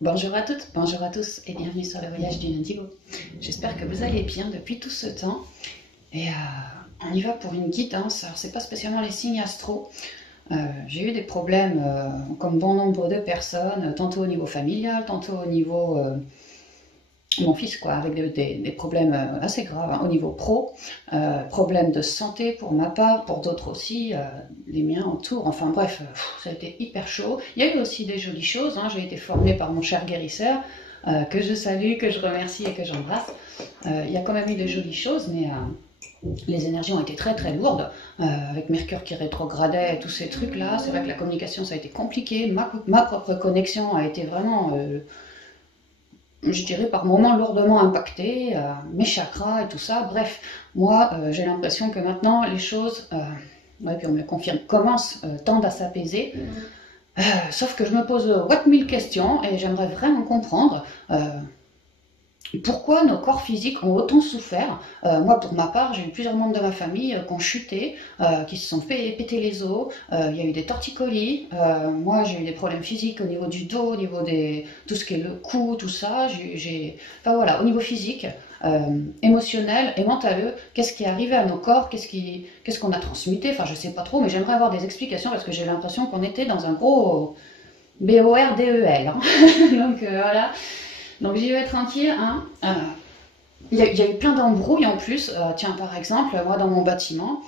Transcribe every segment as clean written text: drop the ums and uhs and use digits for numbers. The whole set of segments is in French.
Bonjour à toutes, bonjour à tous et bienvenue sur le voyage du Indigo. J'espère que vous allez bien depuis tout ce temps et on y va pour une guidance. Alors c'est pas spécialement les signes astro. J'ai eu des problèmes comme bon nombre de personnes, tantôt au niveau familial, tantôt au niveau mon fils quoi, avec des problèmes assez graves hein, au niveau pro, problèmes de santé pour ma part, pour d'autres aussi, les miens autour, enfin bref, ça a été hyper chaud. Il y a eu aussi des jolies choses, hein. J'ai été formée par mon cher guérisseur, que je salue, que je remercie et que j'embrasse. Il y a quand même eu des jolies choses, mais les énergies ont été très très lourdes, avec Mercure qui rétrogradait, tous ces trucs là. C'est vrai que la communication ça a été compliqué, ma propre connexion a été vraiment je dirais par moments lourdement impacté, mes chakras et tout ça. Bref, moi j'ai l'impression que maintenant les choses, ouais, puis on me le confirme, commencent, tendent à s'apaiser. Sauf que je me pose what mille questions et j'aimerais vraiment comprendre pourquoi nos corps physiques ont autant souffert. Moi, pour ma part, j'ai eu plusieurs membres de ma famille qui ont chuté, qui se sont fait péter les os. Il y a eu des torticolis. Moi, j'ai eu des problèmes physiques au niveau du dos, au niveau des tout ce qui est le cou, tout ça. Enfin voilà, au niveau physique, émotionnel et mental. Qu'est-ce qui est arrivé à nos corps? Qu'est-ce qu'on a transmuté? Enfin, je sais pas trop, mais j'aimerais avoir des explications parce que j'ai l'impression qu'on était dans un gros BORDEL. Hein. Donc voilà. Donc j'y vais tranquille. Hein. Il y a eu plein d'embrouilles en plus. Tiens, par exemple, moi dans mon bâtiment,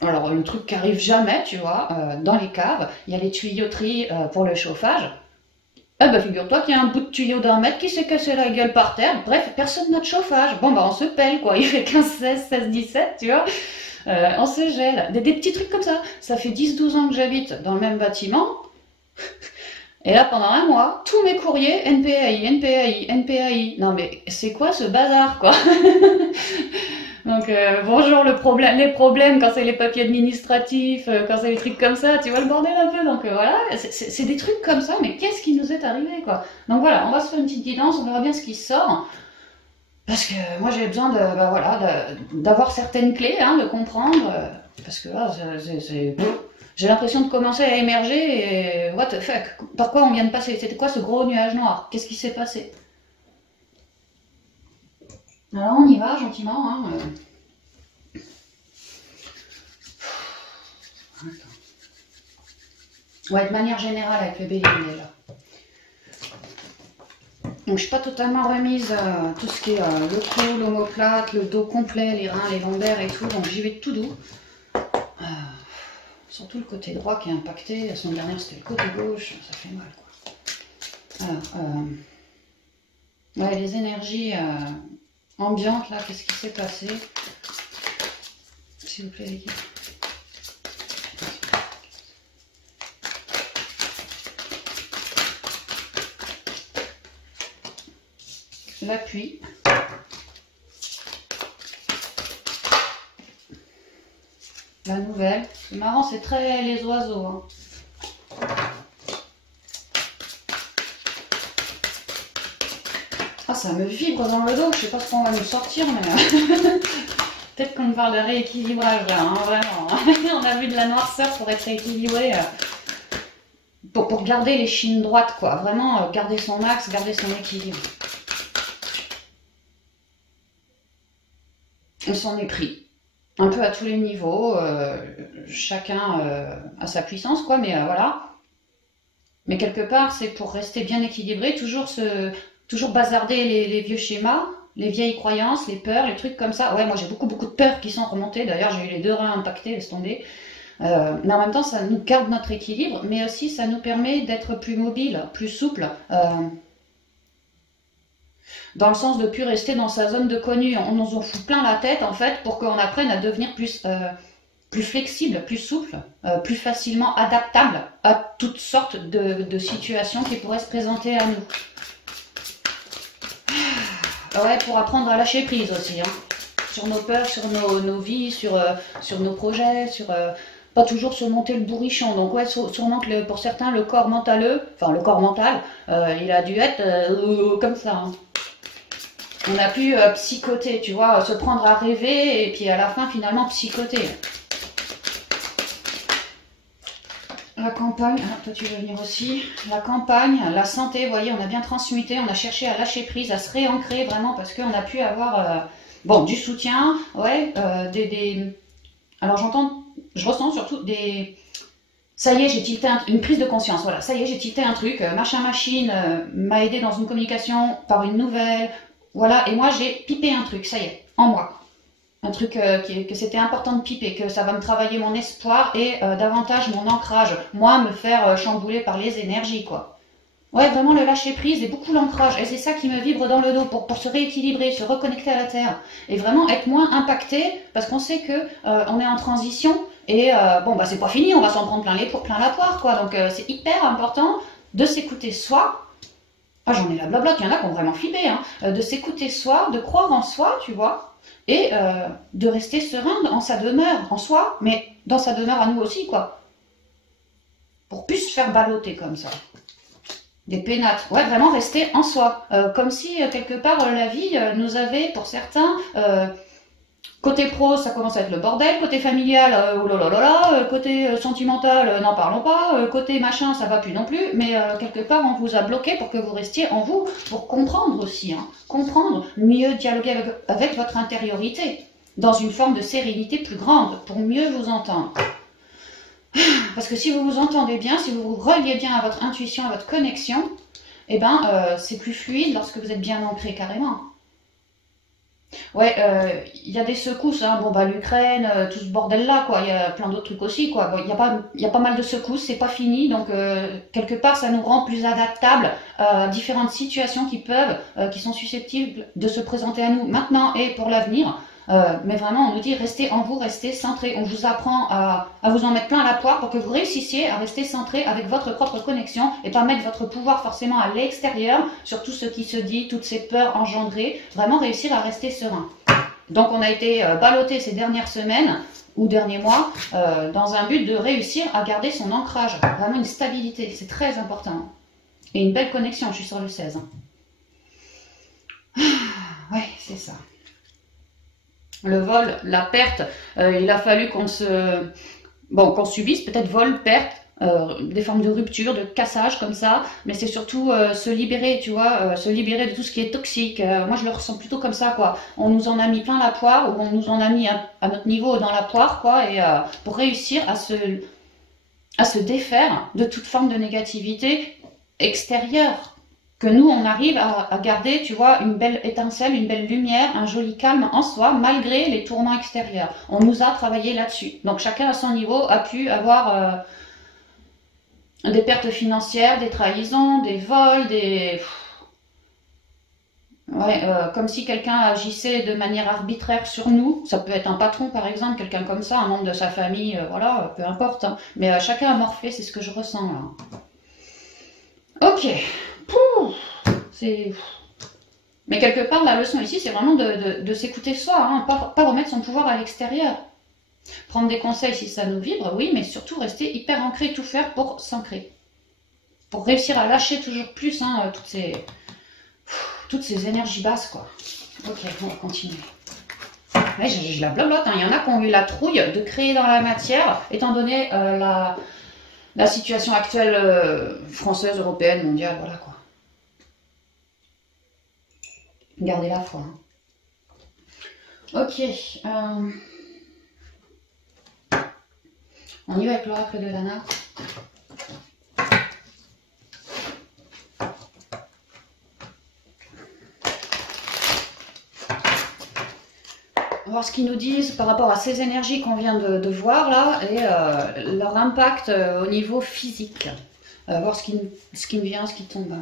alors le truc qui arrive jamais, tu vois, dans les caves, il y a les tuyauteries pour le chauffage. Eh ben figure-toi qu'il y a un bout de tuyau d'1 mètre qui s'est cassé la gueule par terre. Bref, personne n'a de chauffage. Bon bah on se pèle quoi. Il fait 15, 16, 16, 17, tu vois. On se gèle. Des petits trucs comme ça. Ça fait 10, 12 ans que j'habite dans le même bâtiment. Et là, pendant un mois, tous mes courriers, NPAI, NPAI, NPAI. Non mais c'est quoi ce bazar, quoi? Donc bonjour les problèmes quand c'est les papiers administratifs, quand c'est les trucs comme ça, tu vois le bordel un peu. Donc voilà, c'est des trucs comme ça, mais qu'est-ce qui nous est arrivé, quoi? Donc voilà, on va se faire une petite guidance, on verra bien ce qui sort. Parce que moi j'ai besoin d'avoir certaines clés, hein, de comprendre, parce que là, j'ai l'impression de commencer à émerger et what the fuck, par quoi on vient de passer? C'était quoi ce gros nuage noir? Qu'est-ce qui s'est passé? Alors on y va gentiment. Hein. Ouais, de manière générale avec le Béline déjà. Donc je suis pas totalement remise tout ce qui est le cou, l'omoplate, le dos complet, les reins, les lombaires et tout, donc j'y vais tout doux. Surtout le côté droit qui est impacté, la semaine dernière c'était le côté gauche, ça fait mal quoi. Alors, ouais, les énergies ambiantes là, qu'est-ce qui s'est passé? S'il vous plaît l'équipe. L'appui. La nouvelle. C'est marrant, c'est très les oiseaux. Hein. Ah, ça me vibre dans le dos. Je sais pas ce qu'on va nous sortir, mais peut-être qu'on parle de rééquilibrage là, hein, vraiment. On a vu de la noirceur pour être rééquilibré, pour garder les chines droites, quoi. Vraiment garder son axe, garder son équilibre. On s'en est pris. Un peu à tous les niveaux, chacun a sa puissance, quoi, mais voilà. Mais quelque part, c'est pour rester bien équilibré, toujours bazarder les vieux schémas, les vieilles croyances, les peurs, les trucs comme ça. Ouais, moi j'ai beaucoup de peurs qui sont remontées, d'ailleurs j'ai eu les 2 reins impactés, laisse tomber. Mais en même temps, ça nous garde notre équilibre, mais aussi ça nous permet d'être plus mobile, plus souple. Dans le sens de plus rester dans sa zone de connu. On nous en fout plein la tête en fait pour qu'on apprenne à devenir plus flexible, plus souple, plus facilement adaptable à toutes sortes de situations qui pourraient se présenter à nous. Ouais, pour apprendre à lâcher prise aussi, hein. Sur nos peurs, sur nos vies, sur nos projets, pas toujours surmonter le bourrichon. Donc ouais, sûrement que pour certains, le corps mental, il a dû être comme ça. Hein. On a pu psychoter, tu vois, se prendre à rêver et puis à la fin finalement psychoter. La campagne, ah, toi tu veux venir aussi. La campagne, la santé, vous voyez, on a bien transmuté, on a cherché à lâcher prise, à se réancrer vraiment parce qu'on a pu avoir bon, du soutien, ouais, alors je ressens surtout des... Ça y est, j'ai tilté une prise de conscience, voilà, ça y est, j'ai tilté un truc, machin machine m'a aidé dans une communication par une nouvelle, voilà, et moi j'ai pipé un truc, ça y est, en moi. Un truc que c'était important de piper, que ça va me travailler mon espoir et davantage mon ancrage. Moi, me faire chambouler par les énergies, quoi. Ouais, vraiment le lâcher prise et beaucoup l'ancrage. Et c'est ça qui me vibre dans le dos pour se rééquilibrer, se reconnecter à la terre. Et vraiment être moins impacté parce qu'on sait que on est en transition et bon, bah c'est pas fini, on va s'en prendre plein la poire, quoi. Donc c'est hyper important de s'écouter soi. Ah, j'en ai la blabla, il y en a qui ont vraiment flippé, hein. De s'écouter soi, de croire en soi, tu vois. Et de rester serein en sa demeure, en soi, mais dans sa demeure à nous aussi, quoi. Pour plus se faire balloter comme ça. Des pénates. Ouais, vraiment rester en soi. Comme si, quelque part, la vie nous avait, pour certains, côté pro, ça commence à être le bordel. Côté familial, oh là là là là. Côté sentimental, n'en parlons pas. Côté machin, ça va plus non plus. Mais quelque part, on vous a bloqué pour que vous restiez en vous, pour comprendre aussi. Hein. Comprendre, mieux dialoguer avec votre intériorité, dans une forme de sérénité plus grande, pour mieux vous entendre. Parce que si vous vous entendez bien, si vous vous reliez bien à votre intuition, à votre connexion, eh ben, c'est plus fluide lorsque vous êtes bien ancré carrément. Ouais, y a des secousses, hein. Bon bah l'Ukraine, tout ce bordel-là, quoi. Il y a plein d'autres trucs aussi, quoi. Bon, y a pas mal de secousses, c'est pas fini, donc quelque part ça nous rend plus adaptables à différentes situations qui sont susceptibles de se présenter à nous maintenant et pour l'avenir. Mais vraiment, on nous dit restez en vous, restez centré. On vous apprend à vous en mettre plein la poire pour que vous réussissiez à rester centré avec votre propre connexion et pas mettre votre pouvoir forcément à l'extérieur sur tout ce qui se dit, toutes ces peurs engendrées. Vraiment réussir à rester serein. Donc on a été ballotté ces dernières semaines ou derniers mois dans un but de réussir à garder son ancrage. Vraiment une stabilité, c'est très important. Et une belle connexion, je suis sur le 16. Ouais, c'est ça. Le vol, la perte, il a fallu qu'on subisse peut-être vol, perte, des formes de rupture, de cassage comme ça, mais c'est surtout se libérer, tu vois, se libérer de tout ce qui est toxique. Moi, je le ressens plutôt comme ça, quoi. On nous en a mis plein la poire, ou on nous en a mis à notre niveau dans la poire, quoi, et pour réussir à se défaire de toute forme de négativité extérieure. Que nous, on arrive à garder, tu vois, une belle étincelle, une belle lumière, un joli calme en soi, malgré les tourments extérieurs. On nous a travaillé là-dessus. Donc, chacun à son niveau a pu avoir des pertes financières, des trahisons, des vols, comme si quelqu'un agissait de manière arbitraire sur nous. Ça peut être un patron, par exemple, quelqu'un comme ça, un membre de sa famille, voilà, peu importe. Hein. Mais chacun a morflé, c'est ce que je ressens, là. Ok. Mais quelque part, la leçon ici, c'est vraiment de s'écouter soi, hein, pas remettre son pouvoir à l'extérieur. Prendre des conseils si ça nous vibre, oui, mais surtout rester hyper ancré, tout faire pour s'ancrer. Pour réussir à lâcher toujours plus hein, toutes ces énergies basses, quoi. Ok, on va continuer. Ouais, je la blablote, hein. Il y en a qui ont eu la trouille de créer dans la matière, étant donné la situation actuelle française, européenne, mondiale, voilà quoi. Gardez la foi. Hein. Ok. On y va avec l'oracle de Lana. On va voir ce qu'ils nous disent par rapport à ces énergies qu'on vient de voir là et leur impact au niveau physique. Voir ce qui me vient, ce qui tombe.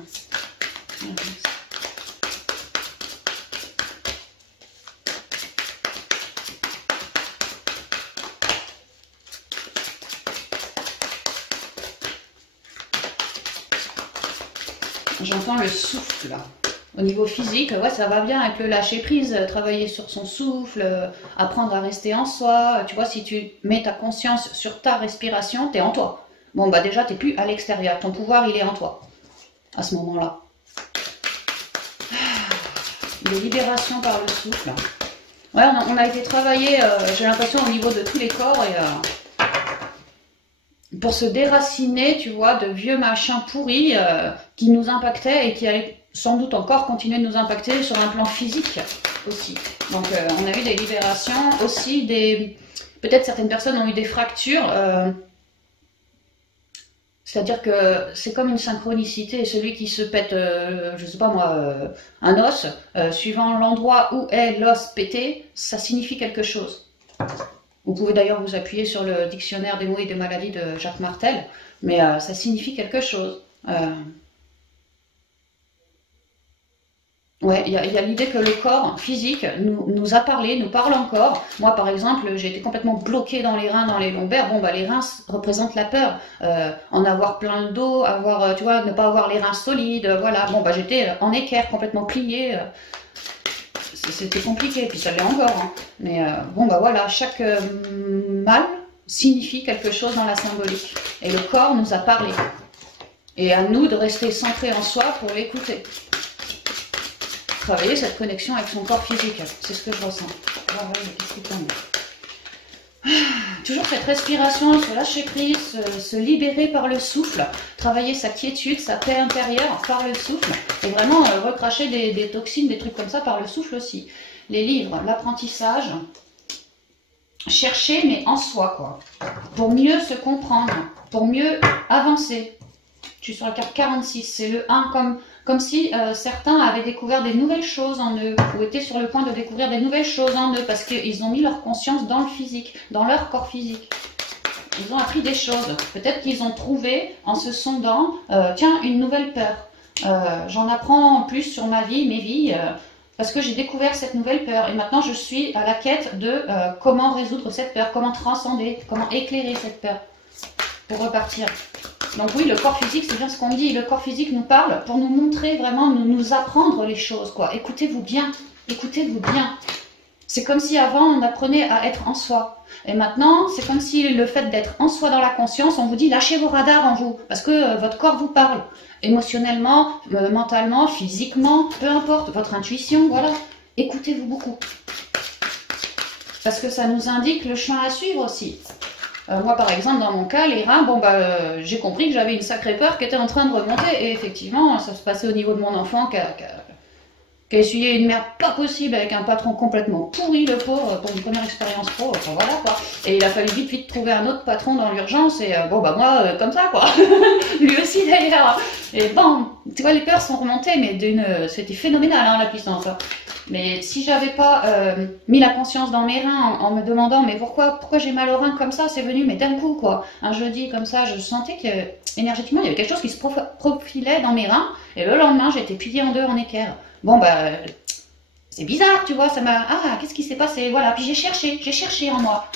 J'entends le souffle là. Au niveau physique, ouais, ça va bien avec le lâcher prise, travailler sur son souffle, apprendre à rester en soi. Tu vois, si tu mets ta conscience sur ta respiration, t'es en toi. Bon, bah déjà, t'es plus à l'extérieur. Ton pouvoir, il est en toi. À ce moment-là. Des libérations par le souffle. Ouais, on a été travaillé, j'ai l'impression, au niveau de tous les corps et pour se déraciner, tu vois, de vieux machins pourris qui nous impactaient et qui allaient sans doute encore continuer de nous impacter sur un plan physique aussi. Donc on a eu des libérations aussi, peut-être certaines personnes ont eu des fractures, c'est-à-dire que c'est comme une synchronicité, celui qui se pète, je sais pas moi, un os, suivant l'endroit où est l'os pété, ça signifie quelque chose. Vous pouvez d'ailleurs vous appuyer sur le dictionnaire des mots et des maladies de Jacques Martel, mais ça signifie quelque chose. Ouais, il y a l'idée que le corps physique nous a parlé, nous parle encore. Moi, par exemple, j'ai été complètement bloquée dans les reins, dans les lombaires. Bon, bah, les reins représentent la peur. En avoir plein le dos, avoir, tu vois, ne pas avoir les reins solides, voilà. Bon, bah, j'étais en équerre, complètement pliée. C'était compliqué, puis ça l'est encore. Hein. Mais bon, bah voilà, chaque mal signifie quelque chose dans la symbolique. Et le corps nous a parlé. Et à nous de rester centrés en soi pour l'écouter. Travailler cette connexion avec son corps physique, c'est ce que je ressens. Qu'est-ce qui tombe ? Toujours cette respiration, se lâcher prise, se libérer par le souffle, travailler sa quiétude, sa paix intérieure par le souffle, et vraiment recracher des toxines, des trucs comme ça par le souffle aussi. Les livres, l'apprentissage, chercher mais en soi quoi, pour mieux se comprendre, pour mieux avancer. Je suis sur la carte 46, c'est le 1 comme si certains avaient découvert des nouvelles choses en eux, ou étaient sur le point de découvrir des nouvelles choses en eux, parce qu'ils ont mis leur conscience dans le physique, dans leur corps physique. Ils ont appris des choses. Peut-être qu'ils ont trouvé, en se sondant, tiens, une nouvelle peur. J'en apprends plus sur ma vie, mes vies, parce que j'ai découvert cette nouvelle peur. Et maintenant, je suis à la quête de comment résoudre cette peur, comment transcender, comment éclairer cette peur, pour repartir. Donc oui, le corps physique, c'est bien ce qu'on dit. Le corps physique nous parle pour nous montrer vraiment, nous apprendre les choses, quoi. Écoutez-vous bien, écoutez-vous bien. C'est comme si avant, on apprenait à être en soi. Et maintenant, c'est comme si le fait d'être en soi dans la conscience, on vous dit lâchez vos radars en vous, parce que votre corps vous parle. Émotionnellement, mentalement, physiquement, peu importe, votre intuition, voilà. Écoutez-vous beaucoup. Parce que ça nous indique le chemin à suivre aussi. Moi, par exemple, dans mon cas, les reins, bon, bah, j'ai compris que j'avais une sacrée peur qui était en train de remonter. Et effectivement, ça se passait au niveau de mon enfant qui a essuyé une merde pas possible avec un patron complètement pourri, le pauvre, pour une première expérience pro. Enfin, voilà, quoi. Et il a fallu vite trouver un autre patron dans l'urgence. Et bon, bah, moi, comme ça, quoi. Lui aussi, d'ailleurs. Et bon, tu vois, les peurs sont remontées, mais c'était phénoménal, hein, la puissance. Hein. Mais si j'avais pas mis la conscience dans mes reins en me demandant mais pourquoi j'ai mal aux reins comme ça, c'est venu mais d'un coup quoi. Un jeudi comme ça, je sentais que énergétiquement il y avait quelque chose qui se profilait dans mes reins et le lendemain j'étais pliée en deux en équerre. Bon bah c'est bizarre tu vois, ça m'a qu'est-ce qui s'est passé voilà, puis j'ai cherché en moi.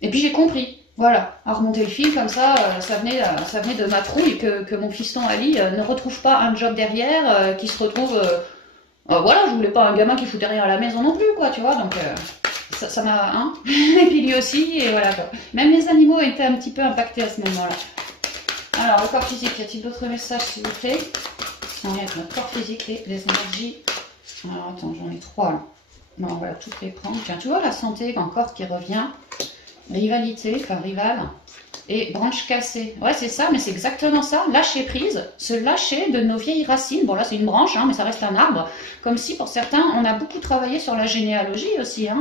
Et puis j'ai compris. Voilà, à remonter le fil comme ça, ça venait de ma trouille que mon fiston Ali ne retrouve pas un job derrière, qui se retrouve... voilà, je voulais pas un gamin qui foutait rien à la maison non plus, quoi, tu vois, donc ça m'a... Hein et puis lui aussi, et voilà, quoi. Même les animaux étaient un petit peu impactés à ce moment-là. Alors, le corps physique, y a-t-il d'autres messages, s'il vous plaît? On est avec notre corps physique et les énergies. Alors, attends, j'en ai 3, là. Non, on va toutes les prendre. Tiens, tu vois la santé, encore qui revient. Rivalité, enfin rival, et branche cassée. Ouais, c'est ça, mais c'est exactement ça. Lâcher prise, se lâcher de nos vieilles racines. Bon, là, c'est une branche, hein, mais ça reste un arbre. Comme si, pour certains, on a beaucoup travaillé sur la généalogie aussi. Hein,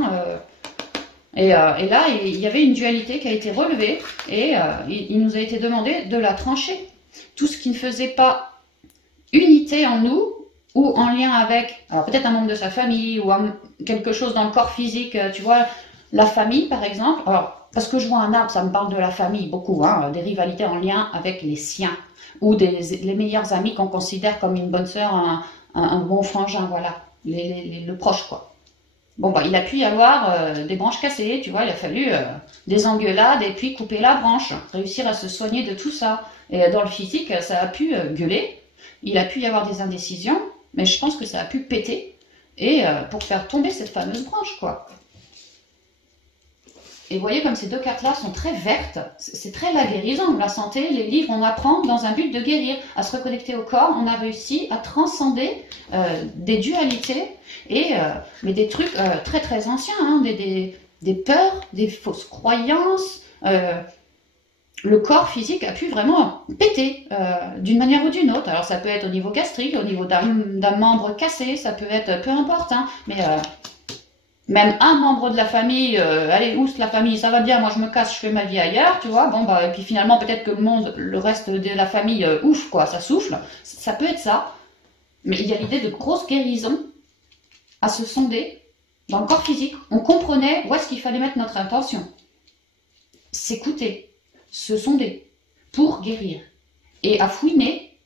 et là, il y avait une dualité qui a été relevée, et il nous a été demandé de la trancher. Tout ce qui ne faisait pas unité en nous, ou en lien avec, alors peut-être un membre de sa famille, ou quelque chose dans le corps physique, tu vois, la famille, par exemple. Alors, parce que je vois un arbre, ça me parle de la famille, beaucoup, hein, des rivalités en lien avec les siens, ou les meilleurs amis qu'on considère comme une bonne sœur, un bon frangin, voilà, le proche, quoi. Bon, bah, il a pu y avoir des branches cassées, tu vois, il a fallu des engueulades et puis couper la branche, réussir à se soigner de tout ça. Et dans le physique, ça a pu gueuler, il a pu y avoir des indécisions, mais je pense que ça a pu péter, et pour faire tomber cette fameuse branche, quoi. Et vous voyez comme ces deux cartes-là sont très vertes, c'est très la guérison, la santé, les livres, on apprend dans un but de guérir, à se reconnecter au corps, on a réussi à transcender des dualités, mais des trucs très très anciens, hein, des peurs, des fausses croyances, le corps physique a pu vraiment péter d'une manière ou d'une autre. Alors ça peut être au niveau gastrique, au niveau d'un membre cassé, ça peut être peu importe, hein, mais même un membre de la famille, allez, oust, la famille, ça va bien, moi je me casse, je fais ma vie ailleurs, tu vois, bon bah, et puis finalement peut-être que le reste de la famille, ouf quoi, ça souffle, ça peut être ça, mais il y a l'idée de grosse guérison à se sonder dans le corps physique. On comprenait où est-ce qu'il fallait mettre notre intention, s'écouter, se sonder pour guérir, et à fouiner,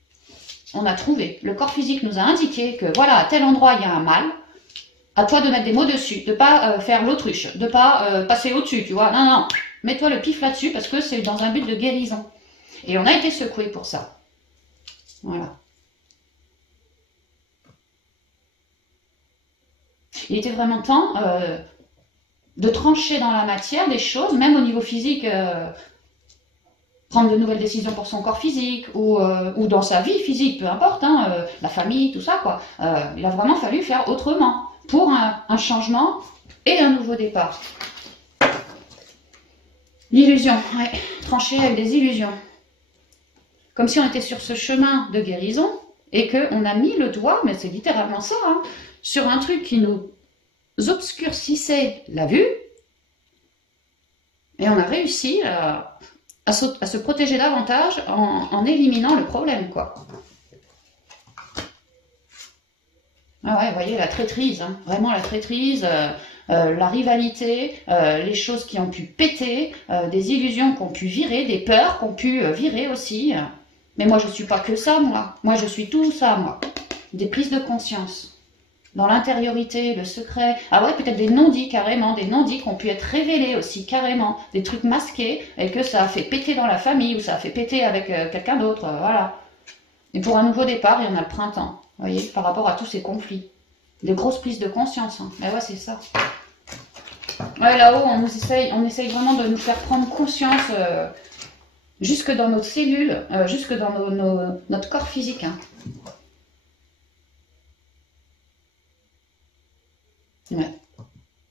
on a trouvé, le corps physique nous a indiqué que voilà, à tel endroit il y a un mal. À toi de mettre des mots dessus, de pas faire l'autruche, de pas passer au-dessus, tu vois. Non, non, mets-toi le pif là-dessus parce que c'est dans un but de guérison. Et on a été secoué pour ça. Voilà. Il était vraiment temps de trancher dans la matière des choses, même au niveau physique, prendre de nouvelles décisions pour son corps physique ou dans sa vie physique, peu importe, hein, la famille, tout ça, quoi. Il a vraiment fallu faire autrement. Pour un changement et un nouveau départ. L'illusion, ouais, trancher avec des illusions. Comme si on était sur ce chemin de guérison et qu'on a mis le doigt, mais c'est littéralement ça, hein, sur un truc qui nous obscurcissait la vue et on a réussi à se protéger davantage en éliminant le problème, quoi. Ah ouais, vous voyez, la traîtrise, hein, vraiment la traîtrise, la rivalité, les choses qui ont pu péter, des illusions qui ont pu virer, des peurs qui ont pu virer aussi. Mais moi, je ne suis pas que ça, moi. Moi, je suis tout ça, moi. Des prises de conscience. Dans l'intériorité, le secret. Ah ouais, peut-être des non-dits, carrément. Des non-dits qui ont pu être révélés aussi, carrément. Des trucs masqués et que ça a fait péter dans la famille ou ça a fait péter avec quelqu'un d'autre, voilà. Et pour un nouveau départ, il y en a le printemps. Vous voyez, par rapport à tous ces conflits. Des grosses prises de conscience. Hein. Mais ouais, c'est ça. Ouais, là-haut, on essaye vraiment de nous faire prendre conscience jusque dans notre cellule, jusque dans notre corps physique. Hein. Ouais.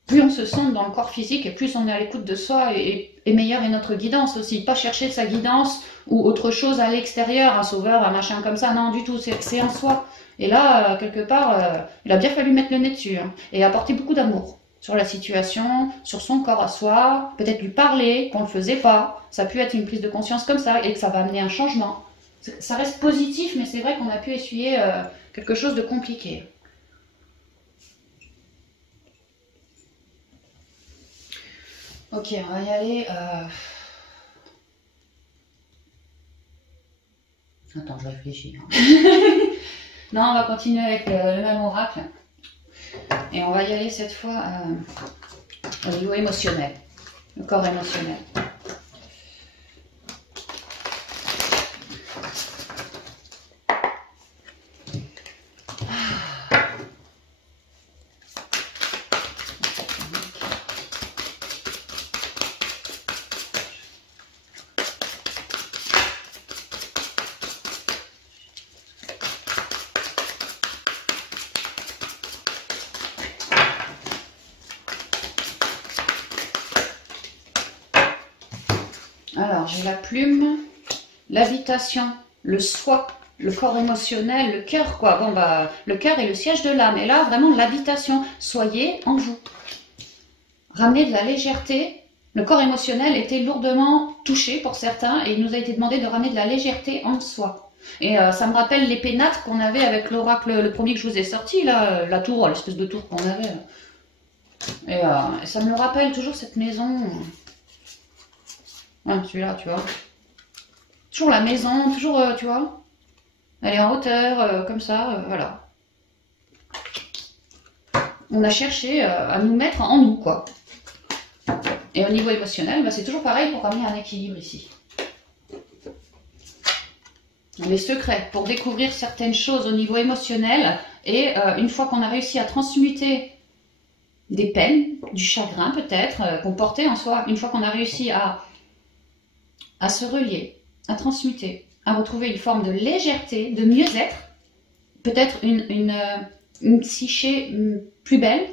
Plus on se sonde dans le corps physique et plus on est à l'écoute de soi et meilleure est notre guidance aussi. Pas chercher sa guidance ou autre chose à l'extérieur, un sauveur, un machin comme ça. Non, du tout, c'est en soi. Et là, quelque part, il a bien fallu mettre le nez dessus hein, et apporter beaucoup d'amour sur la situation, sur son corps à soi, peut-être lui parler, qu'on ne le faisait pas. Ça a pu être une prise de conscience comme ça et que ça va amener un changement. Ça reste positif, mais c'est vrai qu'on a pu essuyer quelque chose de compliqué. Ok, on va y aller. Attends, je réfléchis. Hein. Non, on va continuer avec le même oracle. Et on va y aller cette fois au niveau émotionnel. Le corps émotionnel. Alors, j'ai la plume, l'habitation, le soi, le corps émotionnel, le cœur, quoi. Bon, bah, le cœur est le siège de l'âme. Et là, vraiment, l'habitation. Soyez en vous. Ramenez de la légèreté. Le corps émotionnel était lourdement touché pour certains et il nous a été demandé de ramener de la légèreté en soi. Et ça me rappelle les pénates qu'on avait avec l'oracle, le premier que je vous ai sorti, là, la tour, l'espèce de tour qu'on avait. Et ça me rappelle toujours cette maison. Ah, celui-là, tu vois. Toujours la maison, toujours, tu vois. Elle est en hauteur, comme ça, voilà. On a cherché à nous mettre en nous, quoi. Et au niveau émotionnel, bah, c'est toujours pareil pour ramener un équilibre ici. Les secrets pour découvrir certaines choses au niveau émotionnel et une fois qu'on a réussi à transmuter des peines, du chagrin peut-être, qu'on portait en soi, une fois qu'on a réussi à se relier, à transmuter, à retrouver une forme de légèreté, de mieux-être, peut-être une psyché plus belle,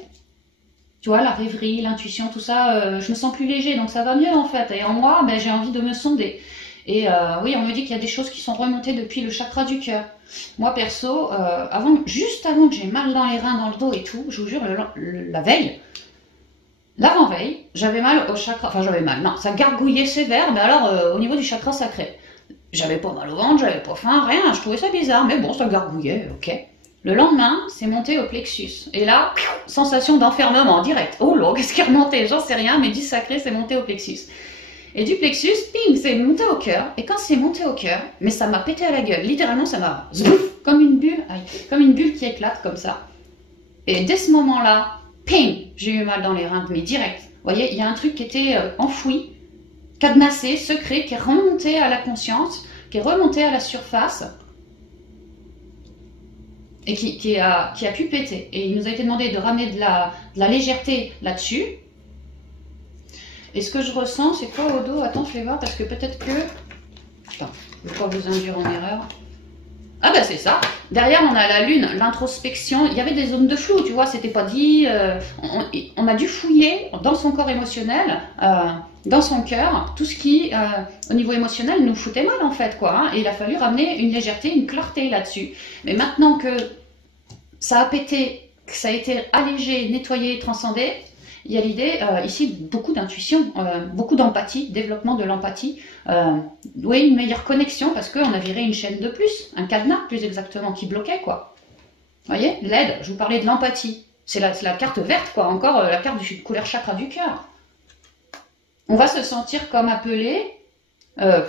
Tu vois, la rêverie, l'intuition, tout ça, je me sens plus léger, donc ça va mieux en fait. Et en moi, ben, j'ai envie de me sonder. Et oui, on me dit qu'il y a des choses qui sont remontées depuis le chakra du cœur. Moi perso, juste avant que j'ai mal dans les reins, dans le dos et tout, je vous jure, la veille, l'avant-veille, j'avais mal au chakra, enfin j'avais mal, non, ça gargouillait sévère, mais alors au niveau du chakra sacré. J'avais pas mal au ventre, j'avais pas faim, rien, je trouvais ça bizarre, mais bon, ça gargouillait, ok. Le lendemain, c'est monté au plexus. Et là, sensation d'enfermement direct. Oh là, qu'est-ce qui est remonté? J'en sais rien, mais du sacré, c'est monté au plexus. Et du plexus, ping, c'est monté au cœur. Et quand c'est monté au cœur, mais ça m'a pété à la gueule. Littéralement, ça m'a comme une bulle, comme une bulle qui éclate comme ça. Et dès ce moment-là, ping, j'ai eu mal dans les reins, mais direct. Vous voyez, il y a un truc qui était enfoui, cadenassé, secret, qui est remonté à la conscience, qui est remonté à la surface et qui a pu péter. Et il nous a été demandé de ramener de la légèreté là-dessus. Et ce que je ressens, c'est quoi au dos? Attends, je vais voir, parce que peut-être que... Attends, je ne vais pas vous induire en erreur. Ah bah c'est ça. Derrière, on a la lune, l'introspection. Il y avait des zones de flou, tu vois, c'était pas dit. On a dû fouiller dans son corps émotionnel, dans son cœur, tout ce qui, au niveau émotionnel, nous foutait mal en fait, quoi. Hein, et il a fallu ramener une légèreté, une clarté là-dessus. Mais maintenant que ça a pété, que ça a été allégé, nettoyé, transcendé, il y a l'idée ici beaucoup d'intuition, beaucoup d'empathie, développement de l'empathie, oui, une meilleure connexion parce qu'on a viré une chaîne de plus, un cadenas plus exactement qui bloquait quoi. Vous voyez, l'aide, je vous parlais de l'empathie, c'est la carte verte quoi, encore la carte du couleur chakra du cœur. On va se sentir comme appelé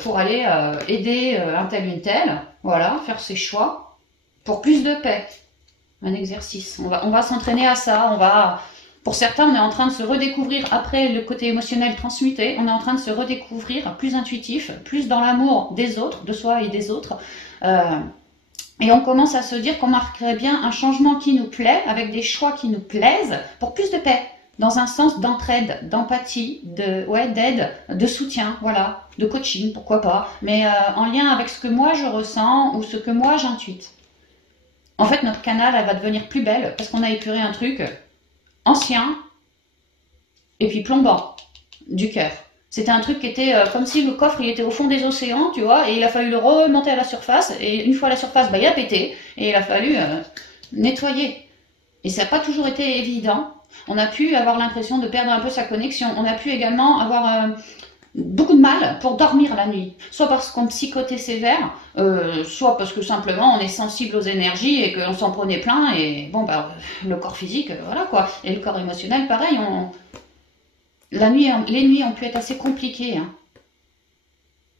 pour aller aider un tel, une telle, voilà, faire ses choix pour plus de paix. Un exercice, on va s'entraîner à ça, pour certains, on est en train de se redécouvrir, après le côté émotionnel transmuté, on est en train de se redécouvrir plus intuitif, plus dans l'amour des autres, de soi et des autres. Et on commence à se dire qu'on marquerait bien un changement qui nous plaît, avec des choix qui nous plaisent, pour plus de paix, dans un sens d'entraide, d'empathie, d'aide, de soutien, voilà, de coaching, pourquoi pas, mais en lien avec ce que moi je ressens ou ce que moi j'intuite. En fait, notre canal, elle va devenir plus belle parce qu'on a épuré un truc ancien et puis plombant du cœur. C'était un truc qui était comme si le coffre il était au fond des océans, tu vois, et il a fallu le remonter à la surface, et une fois à la surface, bah, il a pété, et il a fallu nettoyer. Et ça n'a pas toujours été évident. On a pu avoir l'impression de perdre un peu sa connexion. On a pu également avoir beaucoup de mal pour dormir la nuit, soit parce qu'on psychotait sévère, soit parce que simplement on est sensible aux énergies et qu'on s'en prenait plein, et bon bah le corps physique, voilà quoi, et le corps émotionnel pareil, les nuits ont pu être assez compliquées. Hein.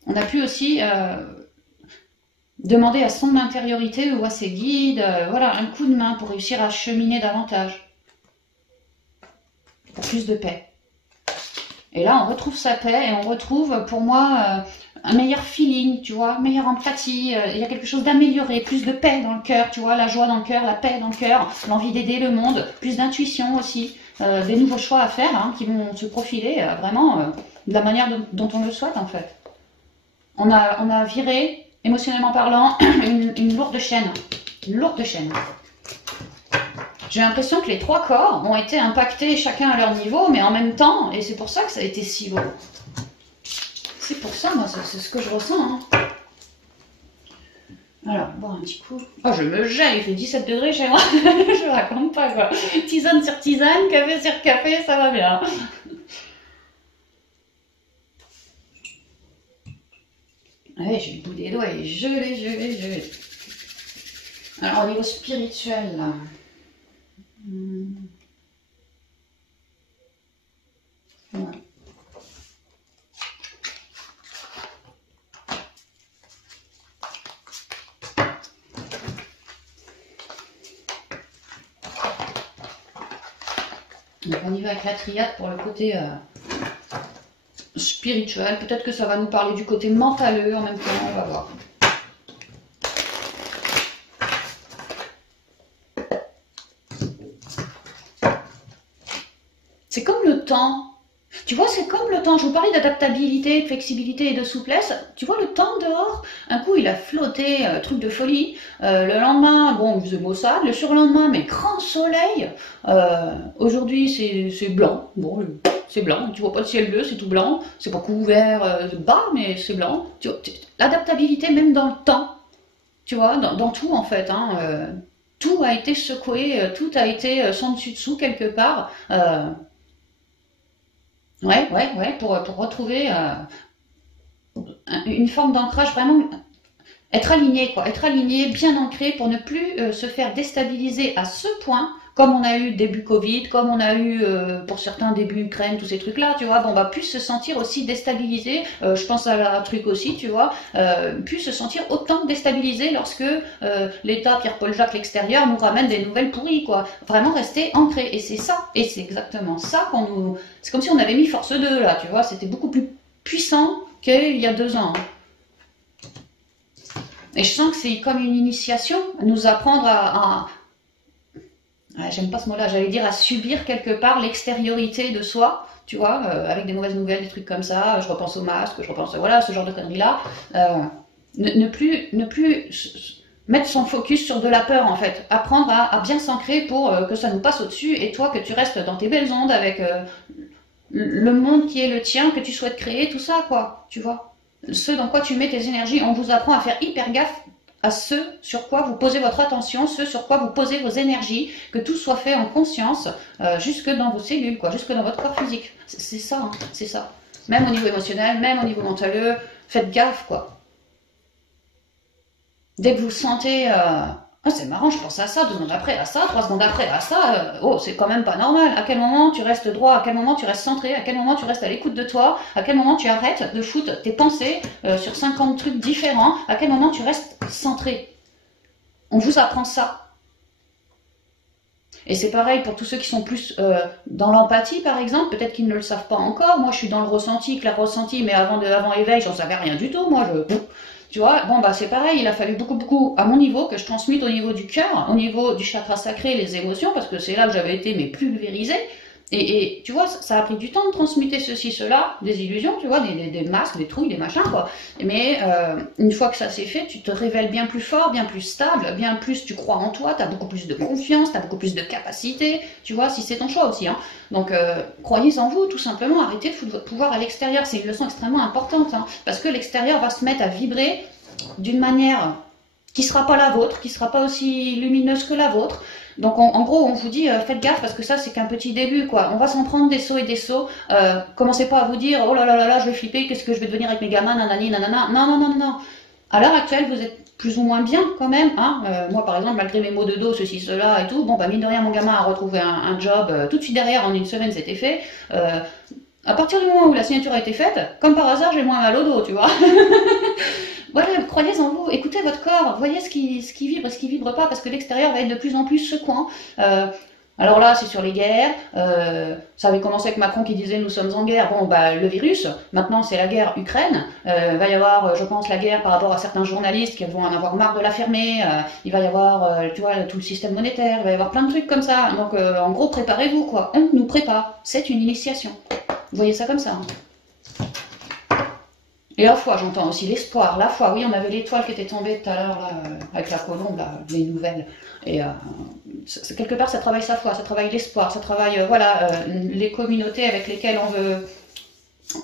On a pu aussi demander à son intériorité ou à ses guides, voilà, un coup de main pour réussir à cheminer davantage, pour plus de paix. Et là, on retrouve sa paix et on retrouve, pour moi, un meilleur feeling, tu vois, meilleure empathie. Il y a quelque chose d'amélioré, plus de paix dans le cœur, tu vois, la joie dans le cœur, la paix dans le cœur, l'envie d'aider le monde, plus d'intuition aussi, des nouveaux choix à faire hein, qui vont se profiler vraiment de la manière dont on le souhaite en fait. On a viré, émotionnellement parlant, une lourde chaîne. Une lourde chaîne. J'ai l'impression que les trois corps ont été impactés chacun à leur niveau, mais en même temps, et c'est pour ça que ça a été si beau. C'est pour ça, moi, c'est ce que je ressens. Hein. Alors, bon, un petit coup. Oh, je me gèle, il fait 17 degrés chez moi. Je raconte pas, quoi. Tisane sur tisane, café sur café, ça va bien. Ouais, j'ai le bout des doigts et gelé. Alors, au niveau spirituel, là. Ouais. Donc on y va avec la triade pour le côté spirituel. Peut-être que ça va nous parler du côté mentaleux en même temps, on va voir. C'est comme le temps. Tu vois, c'est comme le temps. Je vous parlais d'adaptabilité, de flexibilité et de souplesse. Tu vois, le temps dehors, un coup, il a flotté, truc de folie. Le lendemain, bon, il faisait maussade. Le surlendemain, mais grand soleil. Aujourd'hui, c'est blanc. Bon, c'est blanc. Tu vois pas le ciel bleu, c'est tout blanc. C'est pas couvert de bas, mais c'est blanc. L'adaptabilité, même dans le temps. Tu vois, dans tout, en fait. Hein, tout a été secoué, tout a été sans dessus-dessous quelque part. Ouais, pour retrouver une forme d'ancrage, vraiment être aligné, quoi, être aligné, bien ancré pour ne plus se faire déstabiliser à ce point, comme on a eu début Covid, comme on a eu pour certains début Ukraine, tous ces trucs-là, tu vois, bon, bah, plus se sentir aussi déstabilisé, je pense à la truc aussi, tu vois, plus se sentir autant déstabilisé lorsque l'État, Pierre-Paul Jacques, l'extérieur, nous ramène des nouvelles pourries, quoi. Vraiment rester ancré, et c'est ça, et c'est exactement ça qu'on nous... C'est comme si on avait mis Force 2, là, tu vois, c'était beaucoup plus puissant qu'il y a 2 ans. Et je sens que c'est comme une initiation, nous apprendre j'aime pas ce mot-là, j'allais dire à subir quelque part l'extériorité de soi, tu vois, avec des mauvaises nouvelles, des trucs comme ça, je repense au masque, je repense, voilà, ce genre de conneries-là. Ne plus mettre son focus sur de la peur, en fait. Apprendre à bien s'ancrer pour que ça nous passe au-dessus, et toi, que tu restes dans tes belles ondes avec le monde qui est le tien, que tu souhaites créer, tout ça, quoi, tu vois. Ce dans quoi tu mets tes énergies, on vous apprend à faire hyper gaffe à ce sur quoi vous posez votre attention, ce sur quoi vous posez vos énergies, que tout soit fait en conscience, jusque dans vos cellules, quoi, jusque dans votre corps physique. C'est ça, hein, c'est ça. Même au niveau émotionnel, même au niveau mental, faites gaffe, quoi. Dès que vous sentez... Ah, c'est marrant, je pense à ça, 2 secondes après à ça, 3 secondes après à ça, oh, c'est quand même pas normal. À quel moment tu restes droit, à quel moment tu restes centré, à quel moment tu restes à l'écoute de toi, à quel moment tu arrêtes de foutre tes pensées sur 50 trucs différents, à quel moment tu restes centré. On vous apprend ça. Et c'est pareil pour tous ceux qui sont plus dans l'empathie, par exemple, peut-être qu'ils ne le savent pas encore. Moi, je suis dans le ressenti, clair ressenti, mais avant éveil, j'en savais rien du tout. Moi, tu vois, bon, bah, c'est pareil, il a fallu beaucoup, à mon niveau, que je transmute au niveau du cœur, au niveau du chakra sacré, les émotions, parce que c'est là que j'avais été, mais pulvérisée. Et tu vois, ça a pris du temps de transmuter ceci, cela, des illusions, tu vois, des masques, des trouilles, des machins, quoi. Mais une fois que ça s'est fait, tu te révèles bien plus fort, bien plus stable, bien plus tu crois en toi, tu as beaucoup plus de confiance, tu as beaucoup plus de capacité, tu vois, si c'est ton choix aussi. Hein. Donc, croyez en vous, tout simplement, arrêtez de foutre votre pouvoir à l'extérieur, c'est une leçon extrêmement importante, hein, parce que l'extérieur va se mettre à vibrer d'une manière qui sera pas la vôtre, qui sera pas aussi lumineuse que la vôtre. Donc en gros, on vous dit faites gaffe parce que ça c'est qu'un petit début quoi. On va s'en prendre des sauts et des sauts. Commencez pas à vous dire oh là là là là, je vais flipper, qu'est-ce que je vais devenir avec mes gamins, nanani nanana. Non non non non non. À l'heure actuelle, vous êtes plus ou moins bien quand même. Hein. Moi par exemple, malgré mes maux de dos, ceci, cela et tout, bon bah mine de rien, mon gamin a retrouvé un job tout de suite derrière, en 1 semaine c'était fait. À partir du moment où la signature a été faite, comme par hasard, j'ai moins mal au dos, tu vois. Voilà, croyez en vous, écoutez votre corps, voyez ce qui vibre et ce qui vibre pas, parce que l'extérieur va être de plus en plus secouant. Alors là, c'est sur les guerres. Ça avait commencé avec Macron qui disait nous sommes en guerre. Bon, bah le virus. Maintenant, c'est la guerre Ukraine. Il va y avoir, je pense, la guerre par rapport à certains journalistes qui vont en avoir marre de la fermer. Il va y avoir, tu vois, tout le système monétaire. Il va y avoir plein de trucs comme ça. Donc, en gros, préparez-vous, quoi. On nous prépare. C'est une initiation. Vous voyez ça comme ça. Hein. Et la foi, j'entends aussi l'espoir. La foi, oui, on avait l'étoile qui était tombée tout à l'heure, là, avec la colombe, là, les nouvelles. Et quelque part, ça travaille sa foi, ça travaille l'espoir, ça travaille, voilà, les communautés avec lesquelles